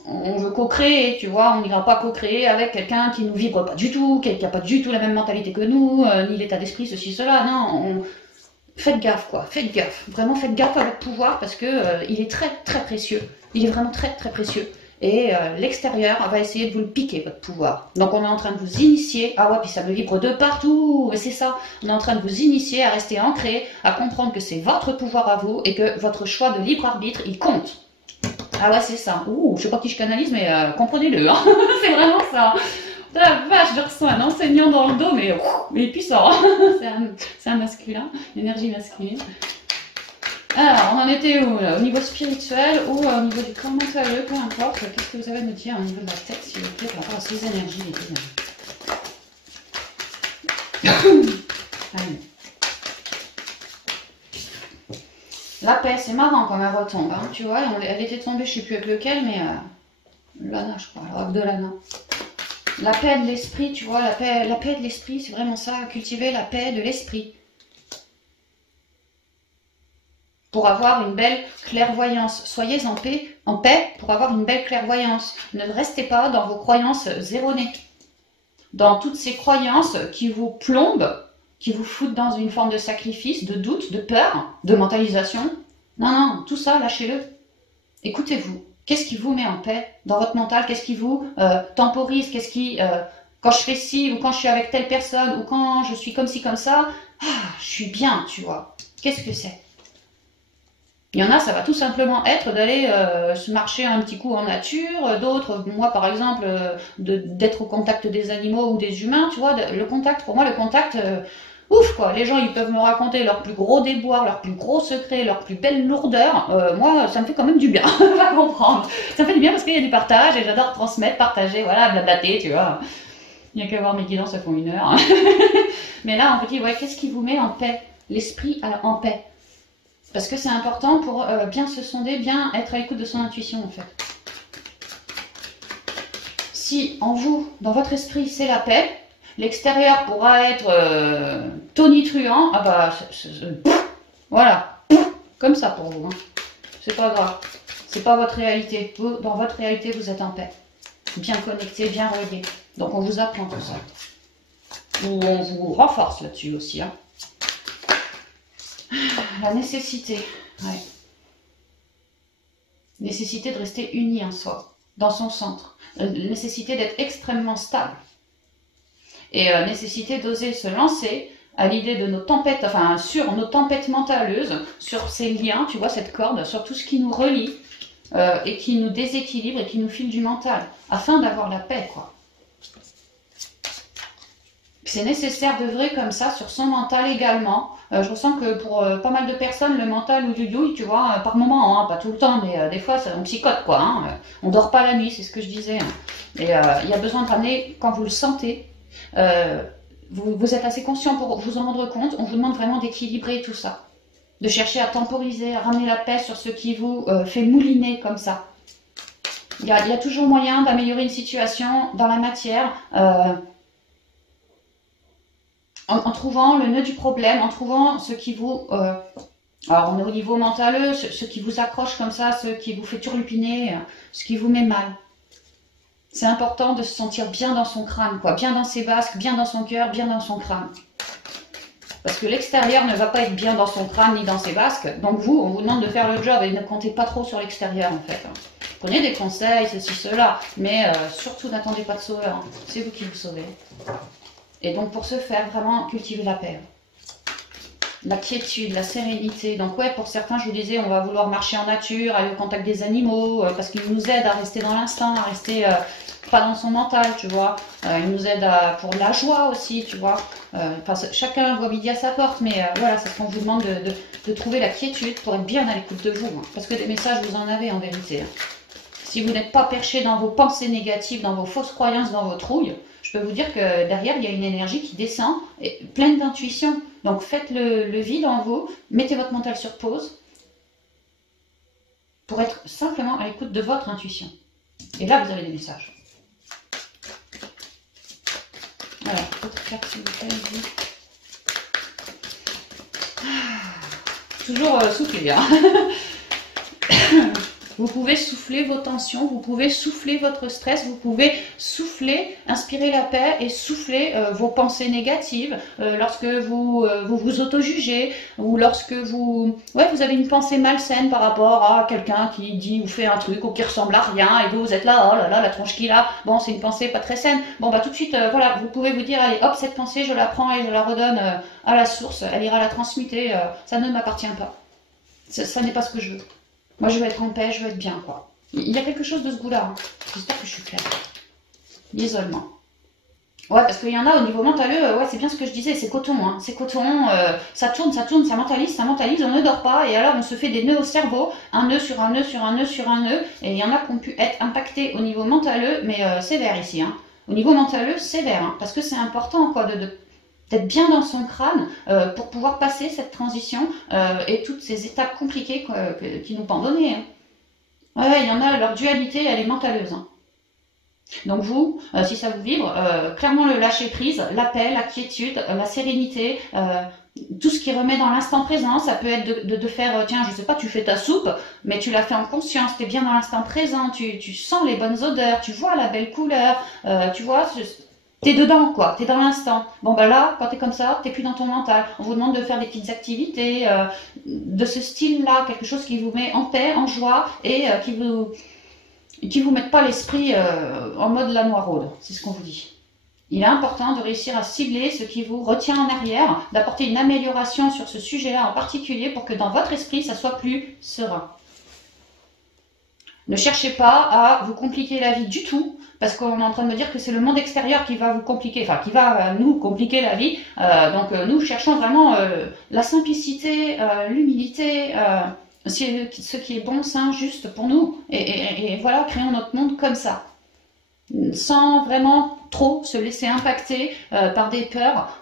on veut co-créer, tu vois. On n'ira pas co-créer avec quelqu'un qui nous vibre pas du tout, qui n'a pas du tout la même mentalité que nous, ni l'état d'esprit, ceci, cela. Non, faites gaffe, quoi. Faites gaffe. Vraiment, faites gaffe à votre pouvoir parce que il est très, très précieux. Il est vraiment très, très précieux. Et l'extérieur va essayer de vous le piquer, votre pouvoir. Donc on est en train de vous initier, ah ouais, puis ça me vibre de partout, et c'est ça, on est en train de vous initier à rester ancré, à comprendre que c'est votre pouvoir à vous, et que votre choix de libre arbitre, il compte. Ah ouais, c'est ça. Ouh, je sais pas qui je canalise, mais comprenez-le, hein. C'est vraiment ça. La vache, je ressens un enseignant dans le dos, mais il est puissant. C'est un masculin, une énergie masculine. Alors, on en était où là? Au niveau spirituel ou au niveau du corps mental, peu importe. Qu'est-ce que vous avez à me dire au niveau de la tête, s'il vous plaît, par rapport à ces énergies, les Allez. La paix, c'est marrant quand elle retombe, hein, tu vois, elle était tombée, je sais plus avec lequel, mais Lana, je crois, la robe de Lana. La paix de l'esprit, tu vois, la paix de l'esprit, c'est vraiment ça, cultiver la paix de l'esprit. Pour avoir une belle clairvoyance. Soyez en paix pour avoir une belle clairvoyance. Ne restez pas dans vos croyances erronées. Dans toutes ces croyances qui vous plombent, qui vous foutent dans une forme de sacrifice, de doute, de peur, de mentalisation. Non, non, tout ça, lâchez-le. Écoutez-vous. Qu'est-ce qui vous met en paix dans votre mental? Qu'est-ce qui vous temporise? Qu'est-ce qui, quand je fais ci, ou quand je suis avec telle personne, ou quand je suis comme ci, comme ça, je suis bien, tu vois. Qu'est-ce que c'est? Il y en a, ça va tout simplement être d'aller se marcher un petit coup en nature. D'autres, moi par exemple, d'être au contact des animaux ou des humains, tu vois. Le contact, pour moi, le contact, ouf quoi. Les gens, ils peuvent me raconter leurs plus gros déboires, leurs plus gros secrets, leurs plus belles lourdeurs. Moi, ça me fait quand même du bien, on va comprendre. Ça me fait du bien parce qu'il y a du partage et j'adore transmettre, partager, voilà, blablater, tu vois. Il n'y a qu'à voir mes guidances, ça font 1 heure. Mais là, on peut dire, ouais, qu'est-ce qui vous met en paix? L'esprit en paix. Parce que c'est important pour bien se sonder, bien être à l'écoute de son intuition en fait. Si en vous, dans votre esprit, c'est la paix, l'extérieur pourra être tonitruant, ah bah, voilà, comme ça pour vous. Hein. C'est pas grave, c'est pas votre réalité. Vous, dans votre réalité, vous êtes en paix. Bien connecté, bien relié. Donc on vous apprend tout ça. Ou on vous renforce là-dessus aussi. Hein. La nécessité, ouais. Nécessité de rester uni en soi, dans son centre. Nécessité d'être extrêmement stable. Et nécessité d'oser se lancer à l'idée de nos tempêtes, enfin sur nos tempêtes mentaleuses, sur ces liens, tu vois, cette corde, sur tout ce qui nous relie et qui nous déséquilibre et qui nous file du mental, afin d'avoir la paix, quoi. C'est nécessaire d'œuvrer comme ça sur son mental également. Je ressens que pour pas mal de personnes, le mental ou du tu vois, par moment, hein, pas tout le temps, mais des fois, on psychote, quoi. Hein. On dort pas la nuit, c'est ce que je disais. Hein. Et il y a besoin de ramener, quand vous le sentez, vous êtes assez conscient pour vous en rendre compte. On vous demande vraiment d'équilibrer tout ça. De chercher à temporiser, à ramener la paix sur ce qui vous fait mouliner comme ça. Il y a toujours moyen d'améliorer une situation dans la matière. En trouvant le nœud du problème, en trouvant ce qui vous... alors on est au niveau mentaleux, ce qui vous accroche comme ça, ce qui vous fait turlupiner, ce qui vous met mal. C'est important de se sentir bien dans son crâne, quoi, bien dans ses basques, bien dans son cœur, bien dans son crâne. Parce que l'extérieur ne va pas être bien dans son crâne ni dans ses basques, donc vous, on vous demande de faire le job et ne comptez pas trop sur l'extérieur en fait. Prenez des conseils, ceci, cela, mais surtout n'attendez pas de sauveur, hein. C'est vous qui vous sauvez. Et donc pour ce faire, vraiment cultiver la paix. La quiétude, la sérénité. Donc ouais, pour certains, je vous disais, on va vouloir marcher en nature, aller au contact des animaux, parce qu'ils nous aident à rester dans l'instant, à rester pas dans son mental, tu vois. Ils nous aident pour de la joie aussi, tu vois. Chacun voit midi à sa porte, mais voilà, c'est ce qu'on vous demande de trouver la quiétude pour être bien à l'écoute de vous. Hein, parce que des messages, vous en avez en vérité. Hein. Si vous n'êtes pas perché dans vos pensées négatives, dans vos fausses croyances, dans vos trouilles, je peux vous dire que derrière, il y a une énergie qui descend, et pleine d'intuition. Donc faites le vide en vous, mettez votre mental sur pause, pour être simplement à l'écoute de votre intuition. Et là, vous avez des messages. Voilà, autre carte s'il vous plaît. Toujours souffler, hein. Vous pouvez souffler vos tensions, vous pouvez souffler votre stress, vous pouvez souffler, inspirer la paix et souffler vos pensées négatives lorsque vous vous auto-jugez ou lorsque vous avez une pensée malsaine par rapport à quelqu'un qui dit ou fait un truc ou qui ressemble à rien et vous êtes là, oh là là, la tronche qui là, bon c'est une pensée pas très saine. Bon bah tout de suite, voilà, vous pouvez vous dire, allez hop, cette pensée je la prends et je la redonne à la source, elle ira la transmuter, ça ne m'appartient pas. Ça n'est pas ce que je veux. Moi, je veux être en paix, je veux être bien, quoi. Il y a quelque chose de ce goût-là. Hein. J'espère que je suis claire. L'isolement. Ouais, parce qu'il y en a au niveau mentaleux, ouais, c'est bien ce que je disais, c'est coton, hein. C'est coton, ça tourne, ça mentalise, on ne dort pas, et alors on se fait des nœuds au cerveau, un nœud sur un nœud sur un nœud sur un nœud, et il y en a qui ont pu être impactés au niveau mentaleux, mais sévère ici, hein. Au niveau mentaleux, sévère, hein, parce que c'est important, quoi, d'être d'être bien dans son crâne pour pouvoir passer cette transition et toutes ces étapes compliquées qui nous pendent au nez. Hein. Ouais, il y en a, leur dualité, elle est mentaleuse. Hein. Donc vous, si ça vous vibre, clairement le lâcher prise, la paix, la quiétude, la sérénité, tout ce qui remet dans l'instant présent, ça peut être de faire, tiens, je sais pas, tu fais ta soupe, mais tu la fais en conscience, tu es bien dans l'instant présent, tu sens les bonnes odeurs, tu vois la belle couleur, tu vois, t'es dedans quoi, t'es dans l'instant. Bon bah là, quand t'es comme ça, t'es plus dans ton mental. On vous demande de faire des petites activités de ce style-là, quelque chose qui vous met en paix, en joie et qui vous mette pas l'esprit en mode la noiraude, c'est ce qu'on vous dit. Il est important de réussir à cibler ce qui vous retient en arrière, d'apporter une amélioration sur ce sujet-là en particulier pour que dans votre esprit, ça soit plus serein. Ne cherchez pas à vous compliquer la vie du tout, parce qu'on est en train de me dire que c'est le monde extérieur qui va vous compliquer, enfin qui va nous compliquer la vie. Donc nous cherchons vraiment la simplicité, l'humilité, ce qui est bon, sain, juste pour nous. Et voilà, créons notre monde comme ça. Sans vraiment trop se laisser impacter par des peurs.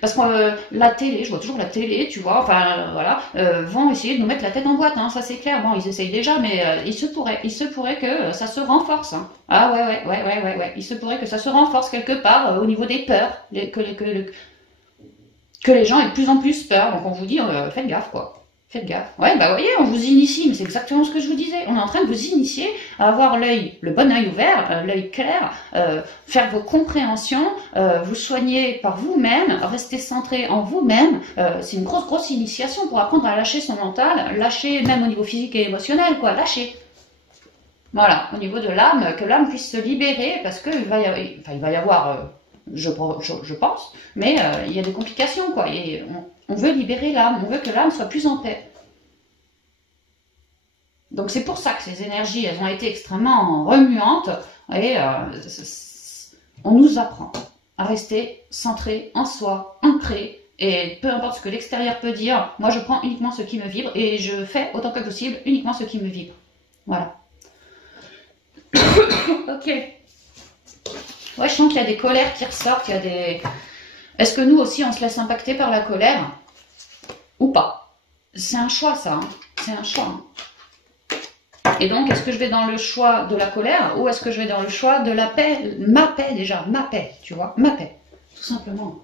Parce que la télé, je vois toujours la télé, tu vois, enfin voilà, vont essayer de nous mettre la tête en boîte, hein, ça c'est clair. Bon, ils essayent déjà, mais il se pourrait que ça se renforce. Hein. Ah ouais. Il se pourrait que ça se renforce quelque part au niveau des peurs, que les gens aient de plus en plus peur. Donc on vous dit, faites gaffe quoi. Faites gaffe. Ouais, bah voyez, on vous initie, mais c'est exactement ce que je vous disais. On est en train de vous initier à avoir le bon œil ouvert, l'œil clair, faire vos compréhensions, vous soigner par vous-même, rester centré en vous-même. C'est une grosse initiation pour apprendre à lâcher son mental, lâcher même au niveau physique et émotionnel, quoi, lâcher. Voilà, au niveau de l'âme, que l'âme puisse se libérer, parce qu'il va y avoir, je pense, mais il y a des complications, quoi. Et on veut libérer l'âme, on veut que l'âme soit plus en paix. Donc c'est pour ça que ces énergies, elles ont été extrêmement remuantes, et on nous apprend à rester centré en soi, ancré, et peu importe ce que l'extérieur peut dire, moi je prends uniquement ce qui me vibre, et je fais autant que possible uniquement ce qui me vibre. Voilà. Ok. Ouais, je sens qu'il y a des colères qui ressortent, il y a des... Est-ce que nous aussi on se laisse impacter par la colère ou pas? C'est un choix ça, hein. C'est un choix. Hein. Et donc, est-ce que je vais dans le choix de la colère ou est-ce que je vais dans le choix de la paix? Ma paix déjà, ma paix, tu vois, ma paix, tout simplement.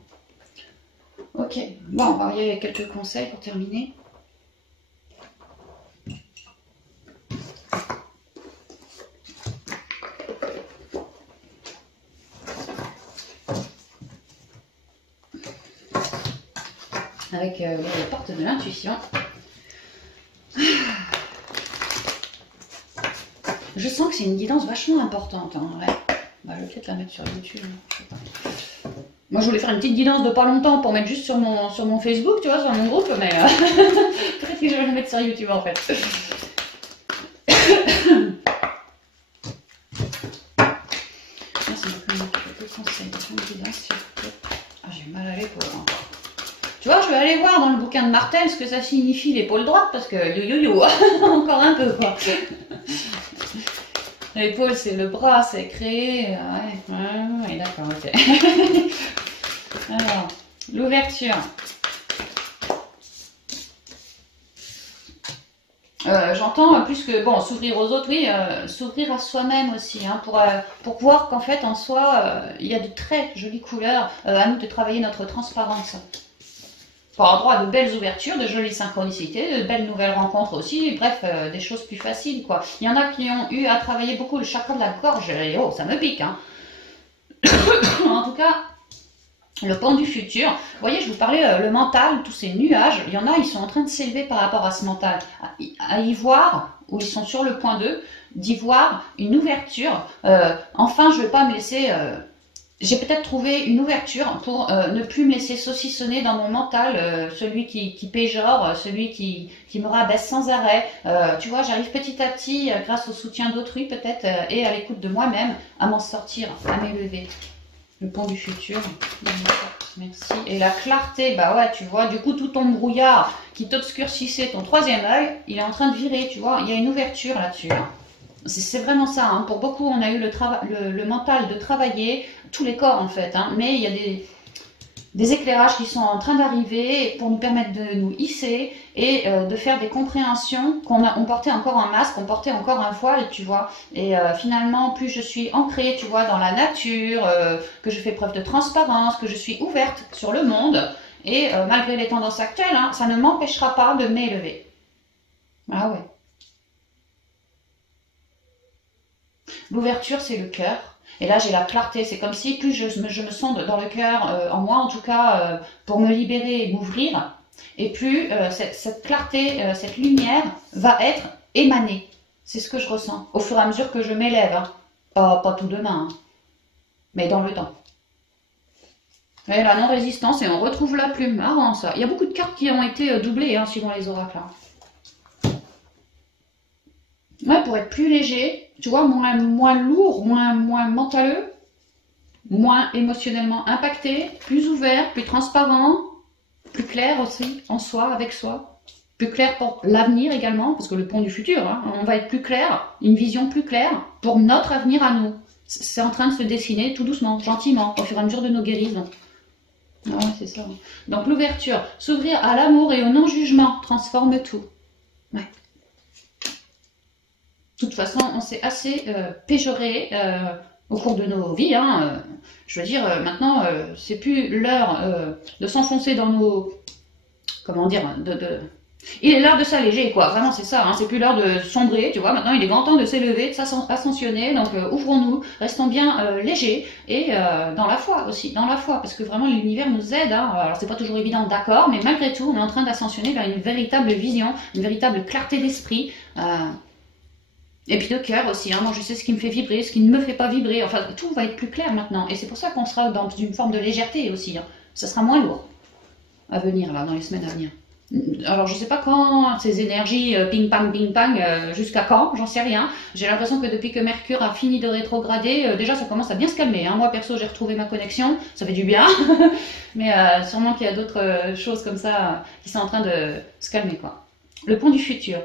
Ok, bon, on va regarder quelques conseils pour terminer. Avec les portes de l'intuition. Je sens que c'est une guidance vachement importante. Hein, ouais. Bah, je vais peut-être la mettre sur YouTube. Je sais pas. Moi, je voulais faire une petite guidance de pas longtemps pour mettre juste sur mon Facebook, tu vois, sur mon groupe, mais peut-être que je vais la mettre sur YouTube en fait. J'ai mal à l'épaule. Hein. Tu vois, je vais aller voir dans le bouquin de Martel ce que ça signifie l'épaule droite, parce que yo, encore un peu quoi. L'épaule c'est le bras, c'est créé. Ouais, d'accord, ok. Alors, l'ouverture. J'entends plus que, bon, s'ouvrir aux autres, oui, s'ouvrir à soi-même aussi, hein, pour voir qu'en fait en soi, il y a de très jolies couleurs, à nous de travailler notre transparence. Pour avoir droit à de belles ouvertures, de jolies synchronicités, de belles nouvelles rencontres aussi, bref, des choses plus faciles, quoi. Il y en a qui ont eu à travailler beaucoup le chakra de la gorge, et oh, ça me pique, hein. En tout cas, le pont du futur, vous voyez, je vous parlais, le mental, tous ces nuages, il y en a, ils sont en train de s'élever par rapport à ce mental, à y voir, où ils sont sur le point d'y voir une ouverture, enfin, je ne vais pas me laisser... j'ai peut-être trouvé une ouverture pour ne plus me laisser saucissonner dans mon mental, celui qui péjore, celui qui me rabaisse sans arrêt. Tu vois, j'arrive petit à petit, grâce au soutien d'autrui peut-être, et à l'écoute de moi-même, à m'en sortir, à m'élever. Le pont du futur. Merci. Et la clarté, bah ouais, tu vois, du coup, tout ton brouillard qui t'obscurcissait ton troisième œil, il est en train de virer, tu vois. Il y a une ouverture là-dessus. Hein. C'est vraiment ça. Hein. Pour beaucoup, on a eu le mental de travailler, tous les corps en fait. Hein. Mais il y a des... des éclairages qui sont en train d'arriver pour nous permettre de nous hisser et de faire des compréhensions on portait encore un masque, on portait encore un voile, tu vois. Et finalement, plus je suis ancrée, tu vois, dans la nature, que je fais preuve de transparence, que je suis ouverte sur le monde, et malgré les tendances actuelles, hein, ça ne m'empêchera pas de m'élever. Ah ouais. L'ouverture, c'est le cœur. Et là, j'ai la clarté. C'est comme si plus je me sonde dans le cœur, en moi en tout cas, pour me libérer et m'ouvrir, et plus cette clarté, cette lumière va être émanée. C'est ce que je ressens au fur et à mesure que je m'élève. Hein. Pas tout demain, hein, mais dans le temps. Et la non-résistance, et on retrouve la plume. Marrant ça. Il y a beaucoup de cartes qui ont été doublées, hein, suivant les oracles. Hein. Ouais, pour être plus léger, tu vois, moins lourd, moins mentaleux, moins émotionnellement impacté, plus ouvert, plus transparent, plus clair aussi en soi, avec soi, plus clair pour l'avenir également, parce que le pont du futur, hein, on va être plus clair, une vision plus claire pour notre avenir à nous. C'est en train de se dessiner tout doucement, gentiment, au fur et à mesure de nos guérisons. Ah ouais, c'est ça. Donc l'ouverture, s'ouvrir à l'amour et au non-jugement, transforme tout. Ouais. De toute façon, on s'est assez péjoré au cours de nos vies. Hein, je veux dire, maintenant, c'est plus l'heure de s'enfoncer dans nos... Comment dire Il est l'heure de s'alléger, quoi. Vraiment, c'est ça. Hein, c'est plus l'heure de sombrer, tu vois. Maintenant, il est grand temps de s'élever, de s'ascensionner. Donc, ouvrons-nous, restons bien légers. Et dans la foi aussi, dans la foi. Parce que vraiment, l'univers nous aide. Hein. Alors, c'est pas toujours évident, d'accord. Mais malgré tout, on est en train d'ascensionner vers une véritable vision, une véritable clarté d'esprit. Et puis de cœur aussi, hein. Moi je sais ce qui me fait vibrer, ce qui ne me fait pas vibrer, enfin tout va être plus clair maintenant. Et c'est pour ça qu'on sera dans une forme de légèreté aussi, hein. Ça sera moins lourd à venir là, dans les semaines à venir. Alors je sais pas quand, ces énergies ping-pang, jusqu'à quand, j'en sais rien. J'ai l'impression que depuis que Mercure a fini de rétrograder, déjà ça commence à bien se calmer. Hein. Moi perso j'ai retrouvé ma connexion, ça fait du bien. Mais sûrement qu'il y a d'autres choses comme ça qui sont en train de se calmer, quoi. Le pont du futur.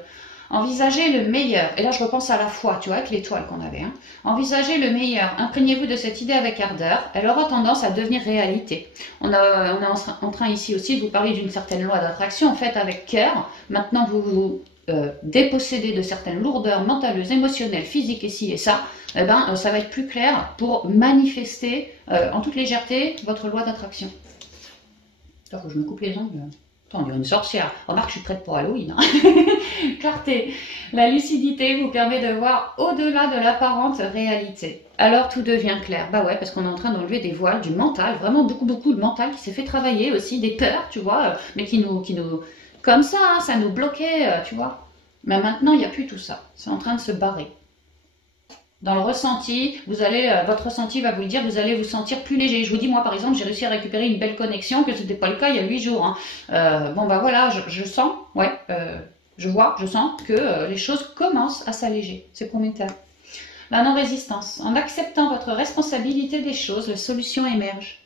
Envisagez le meilleur. Et là, je repense à la foi, tu vois, avec l'étoile qu'on avait. Hein. Envisagez le meilleur. Imprégnez-vous de cette idée avec ardeur. Elle aura tendance à devenir réalité. On est en train ici aussi de vous parler d'une certaine loi d'attraction, en fait, avec cœur. Maintenant, vous vous dépossédez de certaines lourdeurs mentales, émotionnelles, physiques et ci et ça. Eh ben, ça va être plus clair pour manifester en toute légèreté votre loi d'attraction. Il faut que je me coupe les ongles. On dirait une sorcière. Remarque, je suis prête pour Halloween. Hein. Clarté. La lucidité vous permet de voir au-delà de l'apparente réalité. Alors tout devient clair. Bah ouais, parce qu'on est en train d'enlever des voiles, du mental, vraiment beaucoup de mental qui s'est fait travailler aussi, des peurs, tu vois, mais qui nous, comme ça, hein, ça nous bloquait, tu vois. Mais maintenant, il n'y a plus tout ça. C'est en train de se barrer. Dans le ressenti, votre ressenti va vous le dire, vous allez vous sentir plus léger. Je vous dis, moi par exemple, j'ai réussi à récupérer une belle connexion, que ce n'était pas le cas il y a 8 jours. Hein. Bon bah voilà, je sens, ouais, je vois, je sens que les choses commencent à s'alléger. C'est prometteur. La non-résistance. En acceptant votre responsabilité des choses, la solution émerge.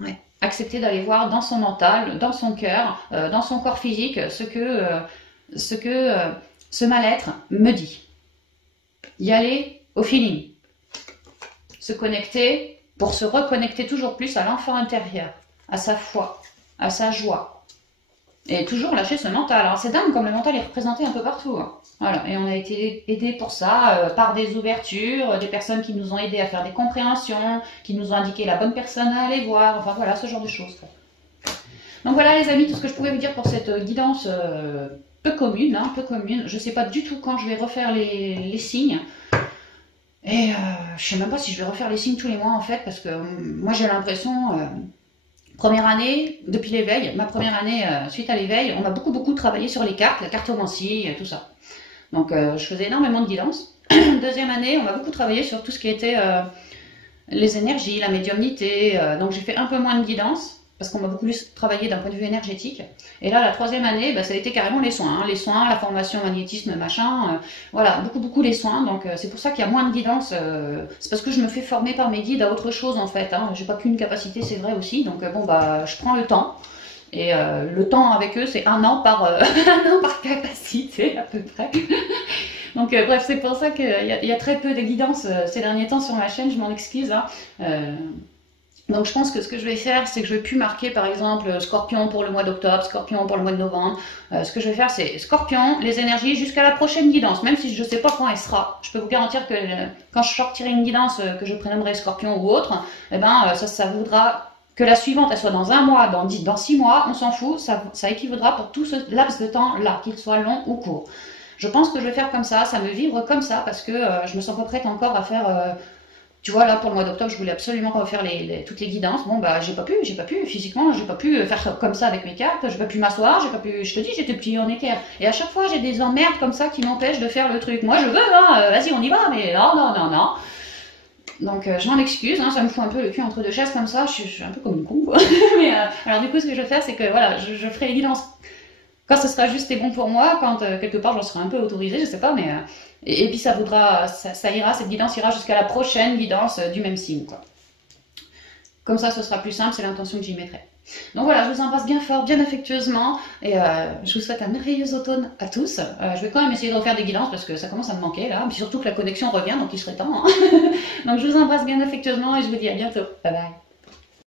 Ouais. Accepter d'aller voir dans son mental, dans son cœur, dans son corps physique, ce que ce mal-être me dit. Y aller au feeling. Se connecter pour se reconnecter toujours plus à l'enfant intérieur, à sa foi, à sa joie. Et toujours lâcher ce mental. Alors c'est dingue comme le mental est représenté un peu partout. Hein. Voilà. Et on a été aidés pour ça par des ouvertures, des personnes qui nous ont aidés à faire des compréhensions, qui nous ont indiqué la bonne personne à aller voir. Enfin voilà, ce genre de choses. Donc voilà les amis, tout ce que je pouvais vous dire pour cette guidance peu commune, hein, peu commune. Je ne sais pas du tout quand je vais refaire les signes. Et je sais même pas si je vais refaire les signes tous les mois en fait, parce que moi j'ai l'impression, première année, depuis l'éveil, ma première année suite à l'éveil, on a beaucoup travaillé sur les cartes, la cartomancie, tout ça. Donc je faisais énormément de guidance. Deuxième année, on a beaucoup travaillé sur tout ce qui était les énergies, la médiumnité, donc j'ai fait un peu moins de guidance. Parce qu'on m'a beaucoup plus travaillé d'un point de vue énergétique. Et là, la troisième année, bah, ça a été carrément les soins. Hein. Les soins, la formation magnétisme, machin. Voilà, beaucoup les soins. Donc c'est pour ça qu'il y a moins de guidance. C'est parce que je me fais former par mes guides à autre chose en fait. Hein. J'ai pas qu'une capacité, c'est vrai aussi. Donc bon, bah, je prends le temps. Et le temps avec eux, c'est un an par capacité à peu près. Donc bref, c'est pour ça qu'il y a très peu de guidance ces derniers temps sur ma chaîne. Je m'en excuse. Hein. Donc je pense que ce que je vais faire, c'est que je vais plus marquer par exemple Scorpion pour le mois d'octobre, Scorpion pour le mois de novembre. Ce que je vais faire, c'est Scorpion, les énergies jusqu'à la prochaine guidance, même si je ne sais pas quand elle sera. Je peux vous garantir que quand je sortirai une guidance que je prénommerai Scorpion ou autre, eh ben, ça voudra que la suivante, elle soit dans un mois, dans 6 mois, on s'en fout, ça équivaudra pour tout ce laps de temps-là, qu'il soit long ou court. Je pense que je vais faire comme ça me vivre comme ça, parce que je me sens pas prête encore à faire... tu vois, là, pour le mois d'octobre, je voulais absolument refaire toutes les guidances. Bon, bah, j'ai pas pu, physiquement, j'ai pas pu faire comme ça avec mes cartes, j'ai pas pu m'asseoir, j'ai pas pu, je te dis, j'étais pliée en équerre. Et à chaque fois, j'ai des emmerdes comme ça qui m'empêchent de faire le truc. Moi, je veux, hein, vas-y, on y va, mais non, non, non, non. Donc, je m'en excuse, hein, ça me fout un peu le cul entre deux chaises comme ça, je suis un peu comme une con, quoi. Mais, alors, du coup, ce que je vais faire, c'est que, voilà, je ferai les guidances quand ce sera juste et bon pour moi, quand quelque part j'en serai un peu autorisée, je sais pas, mais et puis ça ira, cette guidance ira jusqu'à la prochaine guidance du même signe, quoi. Comme ça, ce sera plus simple, c'est l'intention que j'y mettrai. Donc voilà, je vous embrasse bien fort, bien affectueusement, et je vous souhaite un merveilleux automne à tous. Je vais quand même essayer de refaire des guidances parce que ça commence à me manquer là, mais surtout que la connexion revient, donc il serait temps. Hein. Donc je vous embrasse bien affectueusement et je vous dis à bientôt. Bye bye.